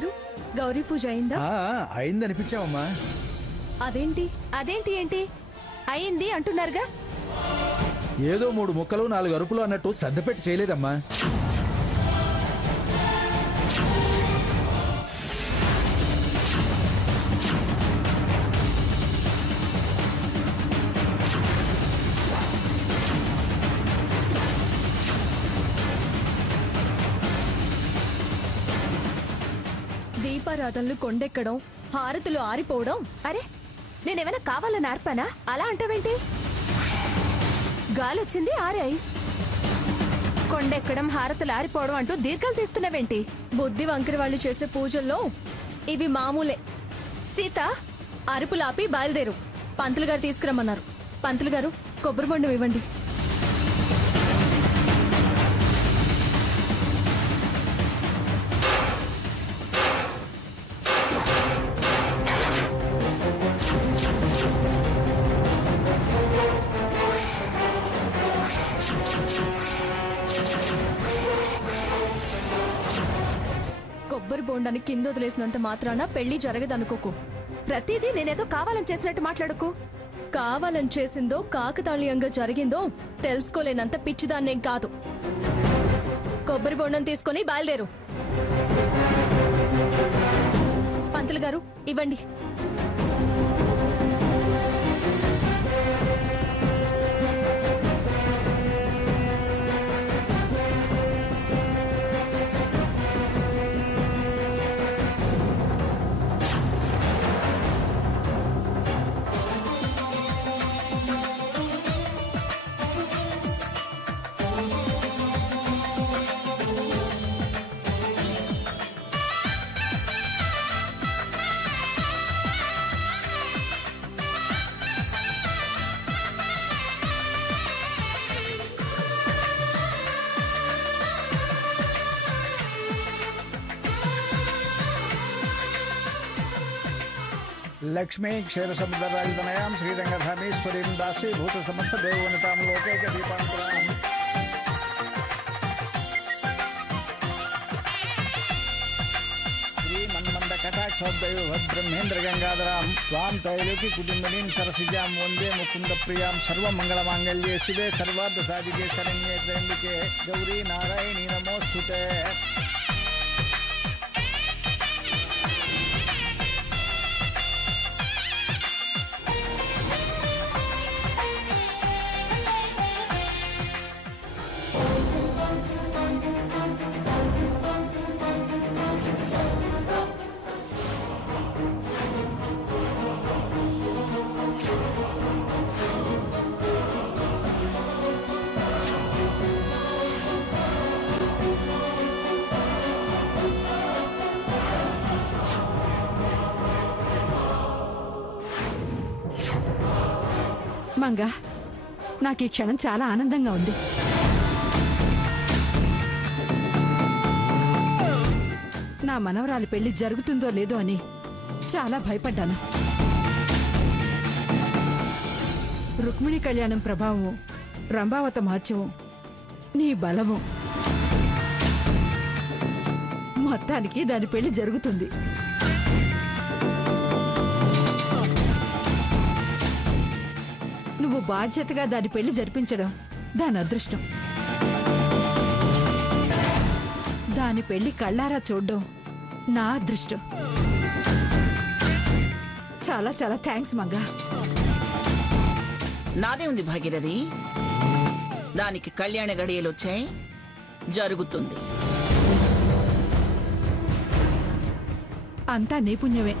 గారు గౌరీ పూజ అయిందా? అయిందనిపించావమ్మా. అదేంటి ఏంటి అయింది అంటున్నారుగా? ఏదో 3 ముక్కలు 4 అరుపులు అన్నట్టు శ్రద్ధ పెట్టి చేయలేదమ్మా. దీపారాధనలు కొండెక్కడం, హారతులు ఆరిపోవడం. అరే, నేనేమైనా కావాలని ఆర్పానా? అలా అంటావేంటి? గాలొచ్చింది ఆరాయి. కొండెక్కడం, హారతులు ఆరిపోవడం అంటూ దీర్ఘాలు తీస్తున్నావేంటి? బుద్ధి వంకరి వాళ్ళు చేసే పూజల్లో ఇవి మామూలే. సీత, అరుపులాపి బయలుదేరు. పంతులు గారు తీసుకురమ్మన్నారు. పంతులు గారు, కొబ్బరి బొండం ఇవ్వండి. కొబ్బరి బోండాన్ని కింద వదిలేసినంత మాత్రాన పెళ్లి జరగదనుకోకు. ప్రతిదీ నేనేదో కావాలని చేసినట్టు మాట్లాడుకు. కావాలని చేసిందో కాకతాళీయంగా జరిగిందో తెలుసుకోలేనంత పిచ్చిదాన్నేం కాదు. కొబ్బరి బోండం తీసుకొని బయలుదేరు. పంతులు గారు, ఇవ్వండి. లక్ష్మీ క్షీర సముద్రరాజనయాం శ్రీరంగధామేశ్వరీం దాసీ భూత సమస్త దేవవనితాం లోకైక దీపాంతరాం శ్రీమన్మంద కటాక్షోదయ బ్రహ్మేంద్ర గంగాధరాం త్వాం త్రైలోకి కుటుంబనీం సరసిజాం వందే ముకుంద ప్రియాం సర్వమంగళమాంగళ్యే శివే సర్వార్థ సాధికే శరణ్యే త్ర్యంబకే గౌరీ నారాయణీ నమోస్తుతే. మంగా, నాకు ఈ క్షణం చాలా ఆనందంగా ఉంది. నా మనవరాలి పెళ్లి జరుగుతుందో లేదో అని చాలా భయపడ్డాను. రుక్మిణి కళ్యాణం ప్రభావము, రంభావత మహత్యము, నీ బలము, మొత్తానికి దాని పెళ్లి జరుగుతుంది. నువ్వు బాధ్యతగా దాని పెళ్లి జరిపించడం దాని అదృష్టం. దాని పెళ్లి కళ్ళారా చూడడం నా అదృష్టం. చాలా చాలా థ్యాంక్స్ మంగా. నాదే ఉంది భాగీరథి. దానికి కళ్యాణ గడియలు వచ్చాయి, జరుగుతుంది. అంతా నైపుణ్యమే.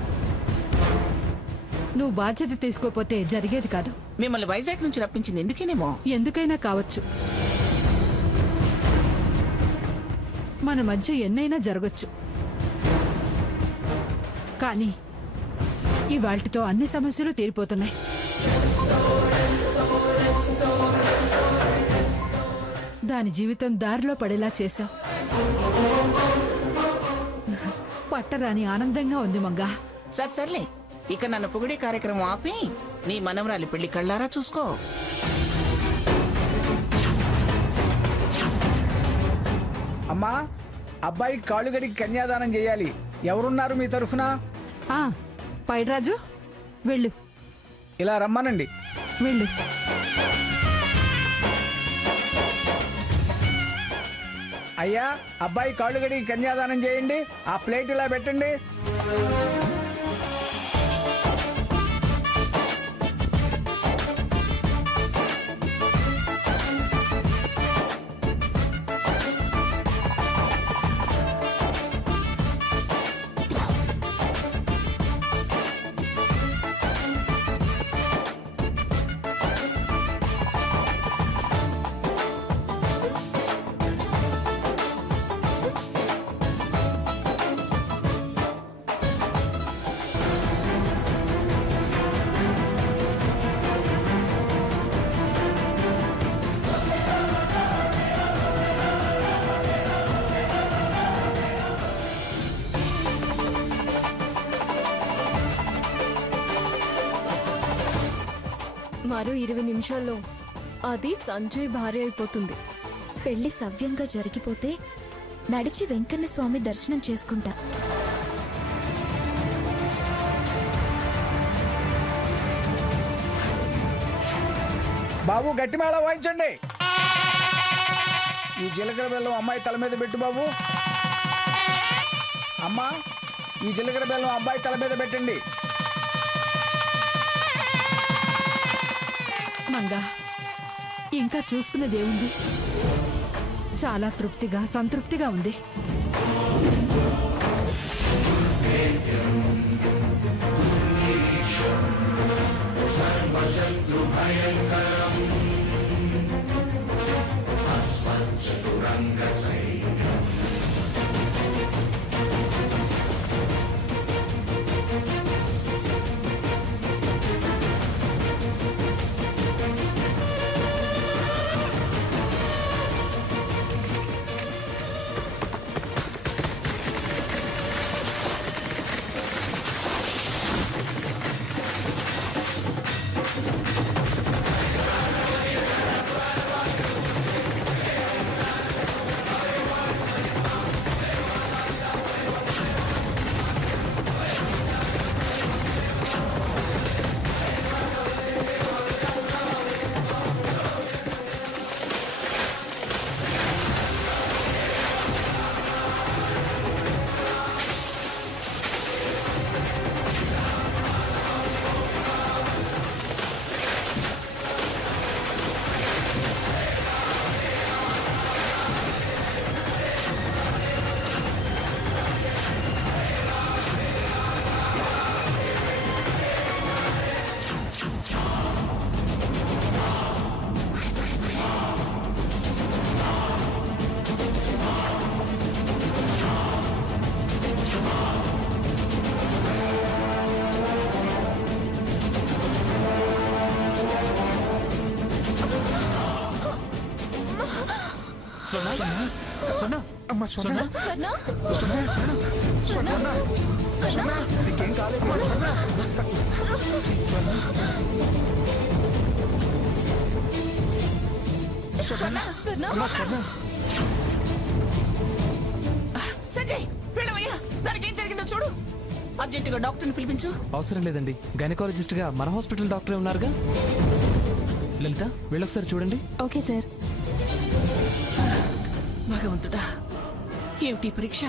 నువ్వు బాధ్యత తీసుకోపోతే జరిగేది కాదు. మిమ్మల్ని వైజాగ్ నుంచి రప్పించింది ఎందుకేనేమో. ఎందుకైనా కావచ్చు. మన మధ్య ఎన్నైనా జరగచ్చు. కానీ ఇవాళ్టితో అన్ని సమస్యలు తీరిపోతున్నాయి. దాని జీవితం దారిలో పడేలా చేశావు. పట్టరాని ఆనందంగా ఉంది మంగా. సర్లే, ఇక నన్ను పొగిడే కార్యక్రమం ఆపి నీ మనవరాలి పెళ్లి కళ్ళారా చూసుకో. అమ్మా, అబ్బాయి కాళ్ళు గడికి కన్యాదానం చేయాలి. ఎవరున్నారు మీ తరఫున? ఆ, పైడిరాజు వెళ్ళు ఇలా రమ్మనండి. వెళ్ళు. అయ్యా, అబ్బాయి కాళ్ళు గడికి కన్యాదానం చేయండి. ఆ ప్లేట్ ఇలా పెట్టండి. మరో 20 నిమిషాల్లో అది సంజయ్ భార్య అయిపోతుంది. పెళ్లి సవ్యంగా జరిగిపోతే నడిచి వెంకన్న స్వామి దర్శనం చేసుకుంటా. బాబు, గట్టి మేళ వాయించండి. ఈ జీలకర్ర బెల్లం అమ్మాయి తల మీద పెట్టు బాబు. అమ్మా, ఈ జీలకర్ర బెల్లం అబ్బాయి తల మీద పెట్టండి. మంగా, ఇంకా చూసుకునేదేముంది? చాలా తృప్తిగా సంతృప్తిగా ఉంది. సంజయ్, వెళ్ళవయ్యా. దానికి ఏం జరిగిందో చూడు. అర్జెంటుగా డాక్టర్ని పిలిపించు. అవసరం లేదండి, గైనకాలజిస్ట్ గా మన హాస్పిటల్ డాక్టరే ఉన్నారుగా. లలిత, వెళ్ళొకసారి చూడండి. Okay sir. భగవంతుడా, ఏమిటి పరీక్ష?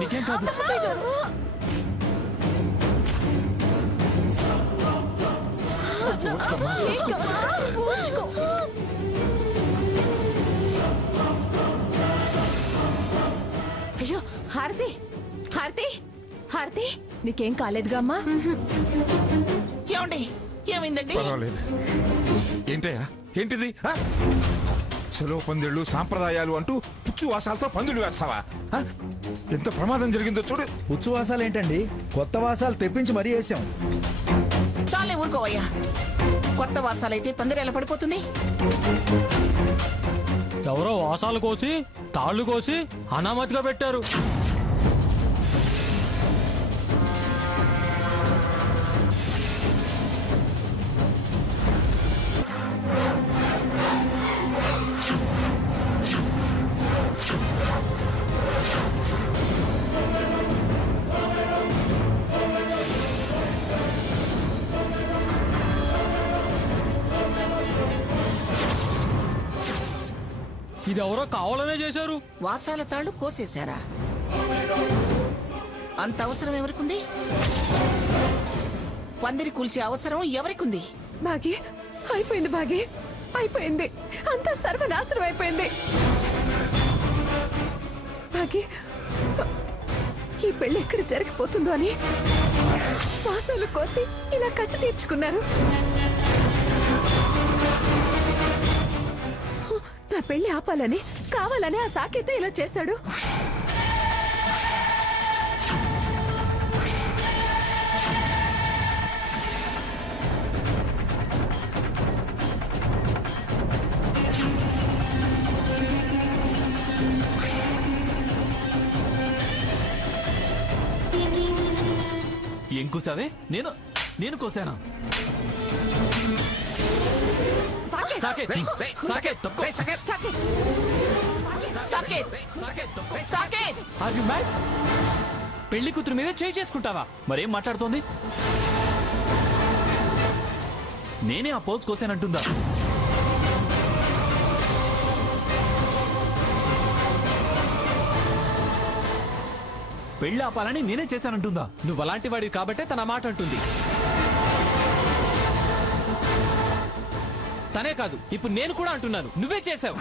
నీకేం కాదు. అయ్యో, హారతి హారతి హారతి, నీకేం కాలేదుగా అమ్మా? ఏమండి, ఏమైందండి? పర్వాలేదు. ఏంటయ్యా, ఏంటిది? సెలవు పందిళ్ళు సాంప్రదాయాలు అంటూ పుచ్చువాసాలతో పందులు వేస్తావా? ఎంత ప్రమాదం జరిగిందో చూడు. ఉచ్చువాసాలు ఏంటండి? కొత్త వాసాలు తెప్పించి మరీ వేసాం. చాలే ఊరుకోవయ్యా. కొత్త వాసాలైతే పందిరి ఎలా పడిపోతుంది? ఎవరో వాసాలు కోసి తాళ్ళు కోసి అనామతిగా పెట్టారు. ఇది ఎవరో కావాలనే చేశారు. వాసాల తాళ్ళు కోసేశారా? అంత అవసరం ఎవరికుంది? పందిరి కూల్చే అవసరం ఎవరికుంది? బాగి అయిపోయింది, బాగి అయిపోయింది, అంతా సర్వనాశనం అయిపోయింది. బాగి ఈ పెళ్లి ఎక్కడ జరిగిపోతుందో అని వాసాలు కోసి ఇలా కసి తీర్చుకున్నారు. నా పెళ్లి ఆపాలని కావాలని ఆ సాకేత ఇలా చేశాడు. ఏం కూసావే? నేను కోసానా? సాకేత్, సాకేత్, తప్పుకో. Are you mad? పెళ్లి కూతురు మీద చేయి చేసుకుంటావా? మరేం మాట్లాడుతోంది? నేనే ఆ పోల్స్ కోసానంటుందా? పెళ్లి ఆపాలని నేనే చేశానంటుందా? నువ్వు అలాంటి వాడివి కాబట్టే తన మాట అంటుంది. తనే కాదు, ఇప్పుడు నేను కూడా అంటున్నాను, నువ్వే చేసావు.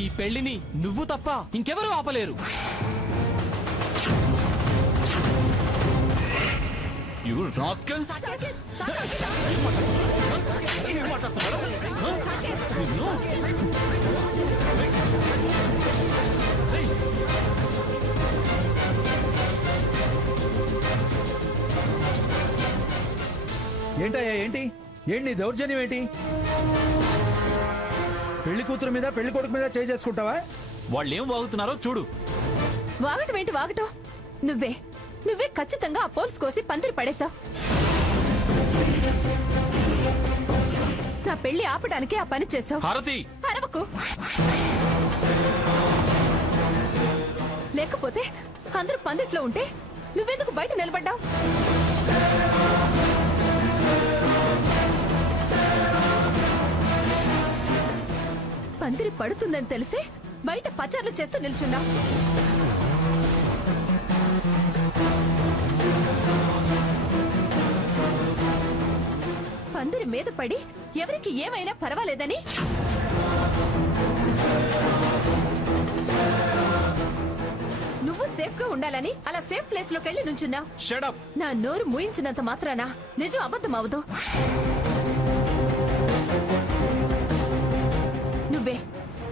ఈ పెళ్లిని నువ్వు తప్ప ఇంకెవరూ ఆపలేరు. You rascal! ఏంటయ్యా, ఏంటి ఏంటి దౌర్జన్యం ఏంటి? పెళ్లి కూతురు మీద పెళ్లి కొడుకు మీద చేయి చేసుకుంటావా? వాళ్ళు ఏం వాగుతున్నారో చూడు. వాగటం ఏంటి వాగటం? నువ్వే ఖచ్చితంగా ఆ పోల్స్ కోసి పందిరి పడేశావు. నా పెళ్లి ఆపడానికి ఆ పని చేశావు. హారతి, అరవకు. లేకపోతే అందరూ పందిట్లో ఉంటే నువ్వెందుకు బయట నిలబడ్డావు? పందిరి పడుతుందని తెలిసి బయట పచార్లు చేస్తూ నిల్చున్నావు. పందిరి మీద పడి ఎవరికి ఏమైనా పర్వాలేదని నువ్వు సేఫ్ గా ఉండాలని అలా సేఫ్ ప్లేస్ లోకి వెళ్ళి నుంచున్నావు. Shut up. నా నోరు మూయించినంత మాత్రాన నిజం అబద్ధం అవదు.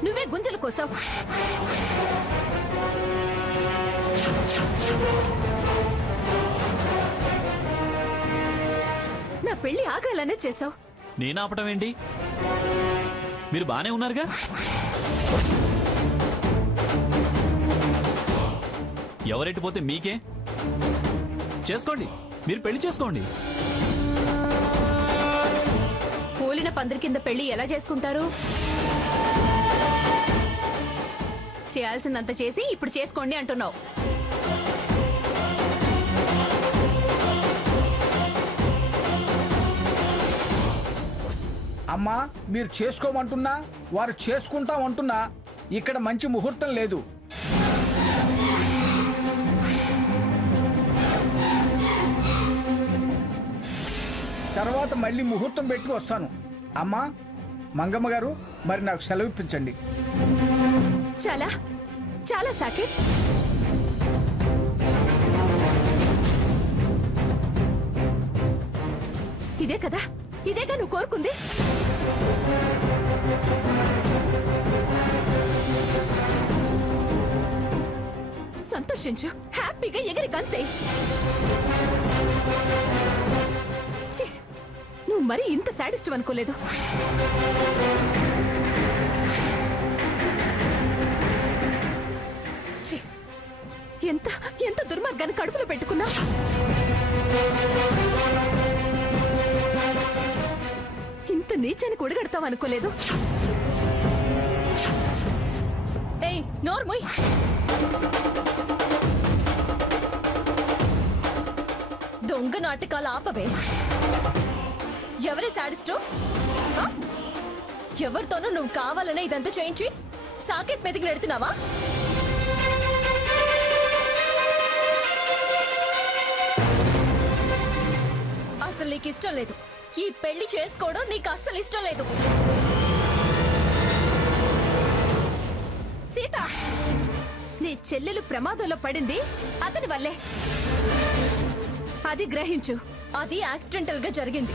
నువ్వే గుంజలు కోసావు. నా పెళ్లి ఆగాలనే చేసావు. నేను ఆపటం ఏంటి? మీరు బానే ఉన్నారుగా. ఎవరెట్టి పోతే మీకే. చేసుకోండి, మీరు పెళ్లి చేసుకోండి. కూలిన పందిరి కింద పెళ్లి ఎలా చేసుకుంటారు? చేయాల్సిందంత చేసి ఇప్పుడు చేసుకోండి అంటున్నావు. అమ్మా, మీరు చేసుకోమంటున్నా వారు చేసుకుంటామంటున్నా ఇక్కడ మంచి ముహూర్తం లేదు. తర్వాత మళ్ళీ ముహూర్తం పెట్టి వస్తాను. అమ్మా, మంగమ్మ గారు, మరి నాకు సెలవు ఇప్పించండి. చాలా చాలా సాకేత్. ఇదేగా నువ్వు కోరుకుంది. సంతోషించు, హ్యాపీగా ఎగిరి గంతే. ఛీ, నువ్వు మరి ఇంత సాడిస్ట్ అనుకోలేదు. ఛీ, ఎంత ఎంత దుర్మార్గాన్ని కడుపులో పెట్టుకున్నా. ఇంత నీచాన్ని కొడగడతావు అనుకోలేదు. ఏయ్ నోర్మోయ్, దొంగ నాటకాలు ఆపవే. ఎవరే సాడిస్టు? ఎవరితోనూ నువ్వు కావాలనే ఇదంతా చేయించి సాకేత్ మెదికి నెడుతున్నావా? అసలు నీకు ఇష్టం లేదు. ఈ పెళ్లి చేసుకోవడం నీకు అస్సలు ఇష్టం లేదు. సీత, నీ చెల్లెలు ప్రమాదంలో పడింది అతని వల్లే. అది గ్రహించు. అది యాక్సిడెంటల్ గా జరిగింది.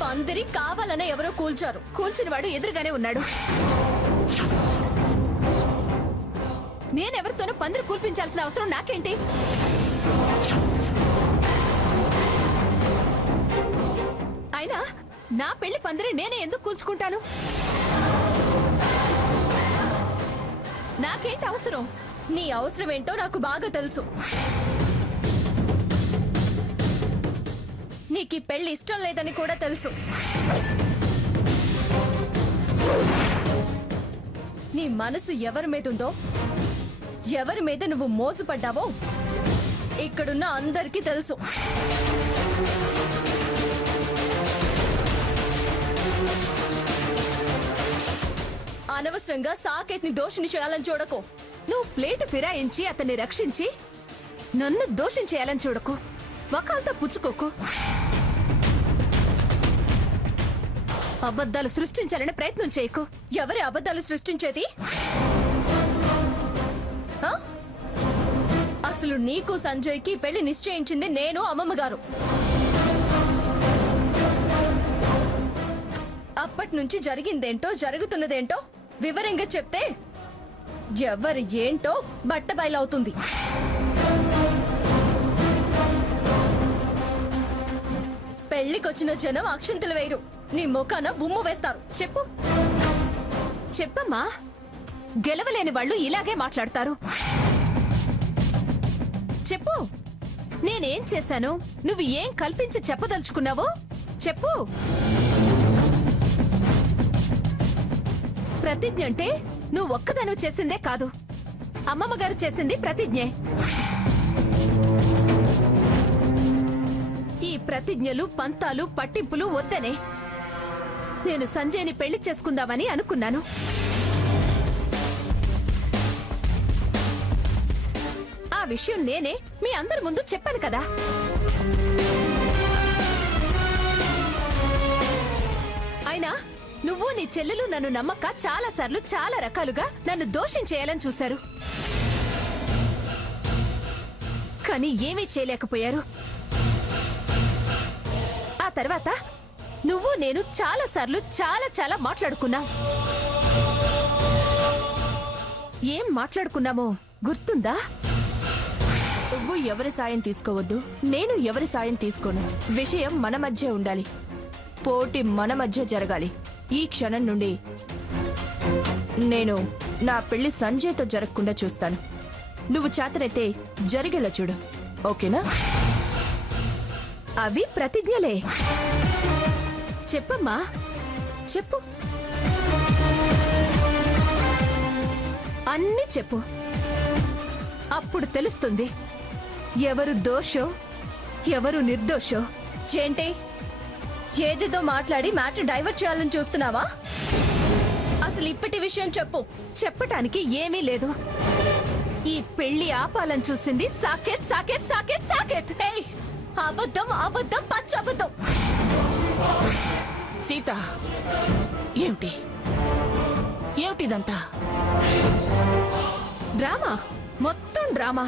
పందిరి కావాలనే ఎవరో కూల్చారు. కూల్చిన వాడు ఎదురుగానే ఉన్నాడు. నేనెవరితోనూ పందిరి కూల్పించాల్సిన అవసరం నాకేంటి? అయినా నా పెళ్లి పందిరి నేనే ఎందుకు కూల్చుకుంటాను? నాకేంటి అవసరం? నీ అవసరం ఏంటో నాకు బాగా తెలుసు. నీకు పెళ్లి ఇష్టం లేదని కూడా తెలుసు. నీ మనసు ఎవరి మీద ఉందో, ఎవరి మీద నువ్వు మోసపడ్డావో ఇక్కడున్న అందరికీ తెలుసు. అనవసరంగా సాకేత్ ని దోషిని చేయాలని చూడకు. నువ్వు ప్లేట్ ఫిరాయించి అతన్ని రక్షించి నన్ను దోషం చేయాలని చూడకు. వకాల్తో పుచ్చుకోకు. అబద్ధాలు సృష్టించాలని ప్రయత్నం చేయకు. ఎవరి అబద్ధాలు సృష్టించేది? అసలు నీకు సంజయ్కి పెళ్లి నిశ్చయించింది నేను, అమ్మమ్మ గారు. అప్పటి నుంచి జరిగిందేంటో జరుగుతున్నదేంటో వివరంగా చెప్తే ఎవరు ఏంటో బట్టబయలవుతుంది. పెళ్లికొచ్చిన జనం అక్షంతలు వేయరు, నీ ముఖాన ఉమ్ము వేస్తారు. చెప్పు, చెప్పమ్మా. గెలవలేని వాళ్ళు ఇలాగే మాట్లాడతారు. చెప్పు, నేనేం చేశాను? నువ్వు ఏం కల్పించి చెప్పదలుచుకున్నావో చెప్పు. ప్రతిజ్ఞ అంటే నువ్వు ఒక్కదాను చేసిందే కాదు, అమ్మమ్మ గారు చేసింది ప్రతిజ్ఞే. ఈ ప్రతిజ్ఞలు, పంతాలు, పట్టింపులు వద్దనే నేను సంజయ్ని పెళ్లి చేసుకుందామని అనుకున్నాను. ఆ విషయం నేనే మీ అందరి ముందు చెప్పాను కదా. అయినా నువ్వు నీ చెల్లెలు నన్ను నమ్మక చాలా సార్లు చాలా రకాలుగా నన్ను దోషం చేయాలని చూశారు. కానీ ఏమీ చేయలేకపోయారు. ఆ తర్వాత నువ్వు నేను చాలా సార్లు చాలా చాలా మాట్లాడుకున్నాం. ఏం మాట్లాడుకున్నామో గుర్తుందా? నువ్వు ఎవరి సాయం తీసుకోవద్దు, నేను ఎవరి సాయం తీసుకోను. విషయం మన మధ్య ఉండాలి. పోటీ మన మధ్య జరగాలి. ఈ క్షణం నుండి నేను నా పెళ్లి సంజయ్తో జరగకుండా చూస్తాను. నువ్వు చేతనైతే జరిగేలా చూడు, ఓకేనా? అవి ప్రతిజ్ఞలే. చెప్పమ్మా, చెప్పు. అన్నీ చెప్పు. అప్పుడు తెలుస్తుంది ఎవరు దోషో ఎవరు నిర్దోషో. ఏంటి, ఏదేదో మాట్లాడి మ్యాటర్ డైవర్ట్ చేయాలని చూస్తున్నావా? అసలు ఇప్పటి విషయం చెప్పు. చెప్పటానికి ఏమీ లేదు. ఈ పెళ్లి ఆపాలని చూసింది సాకేత్, సాకేత్, సాకేత్, సాకేత్. అబద్ధం, అబద్ధం, పచ్చ అబద్ధం. సీత, ఏమిటి ఏమిటిదంతా? డ్రామా, మొత్తం డ్రామా.